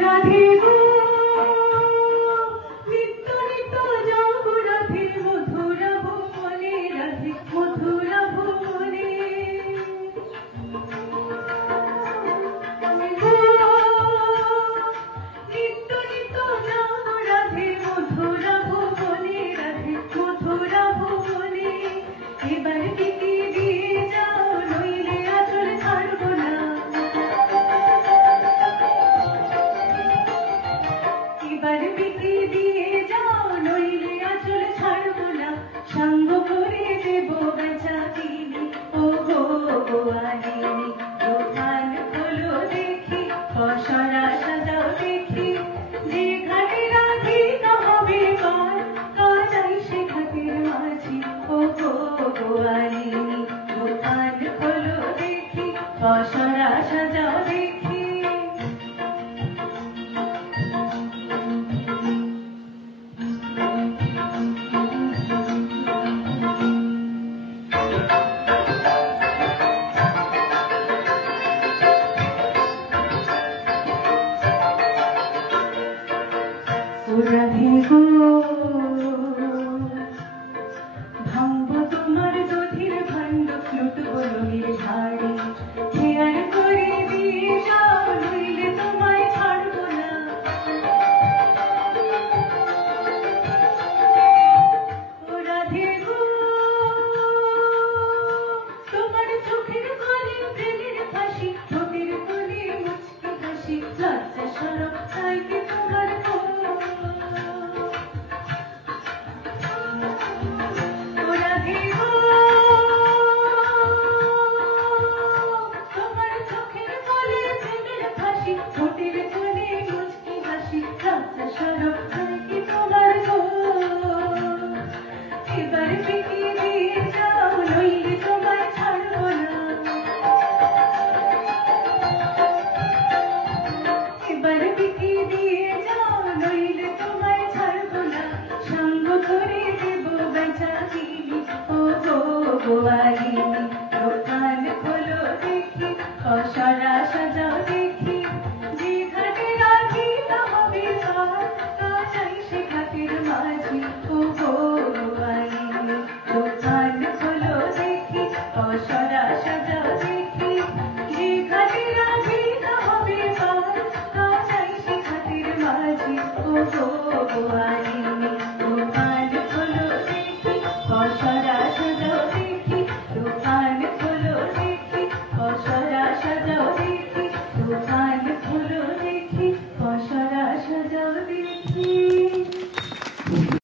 রাধে গো নিত্য নিত্য যাও রাধে মধুরা ভুবনে রাধে মধুরা ভুবনে নিত্য নিত্য যাও রাধে মধুরা ভুবনে রাধে মধুরা ভুবনে এবার বিকে দিয়ে যাও নইলে আঁচল ছাড়বো না এবার বিকে দিয়ে যাও নইলে আঁচল ছাড়বো না সঙ্গ করে দেব বেচাকিনি ও গো গোয়ালিনী দোকান খোলো দেখি পসরা সাজাও দেখি যে ঘাটে রাধিকা হবে পার কাজাই সে ঘাটের মাঝি ও গো গোয়ালিনী দোকান খোলো দেখি পসরা সাজাও দেখি রাধে গো ভাঙব তোমার দধির ভাণ্ড লুটব লোহের ঝাড়ি খেয়াল করে দিয়ে যাও নইলে তোমায় ছাড়বো না ও রাধে গো তোমার চোখের কোণে প্রেমের ফাঁসি ঠোঁটের কোণে মুচকি হাসি লজ্জা সরব চাই কি তোমার এবার বিকে দিয়ে যাও নইলে তোমায় ছাড়বো না এবার বিকে দিয়ে যাও নইলে তোমায় ছাড়বো না সঙ্গ করে দেব বেচাকিনি ও গো গোয়ালিনী দোকান খোলো দেখি পসরা সাজাও দেখি যে ঘাটে রাধিকা হবে পার কাজাই সে ঘাটের মাঝি ও গো গোয়ালিনী দোকান খোলো দেখি পসরা সাজাও দেখি যে ঘাটে রাধিকা হবে পার কাজাই সে ঘাটের মাঝি ও গো গোয়ালিনী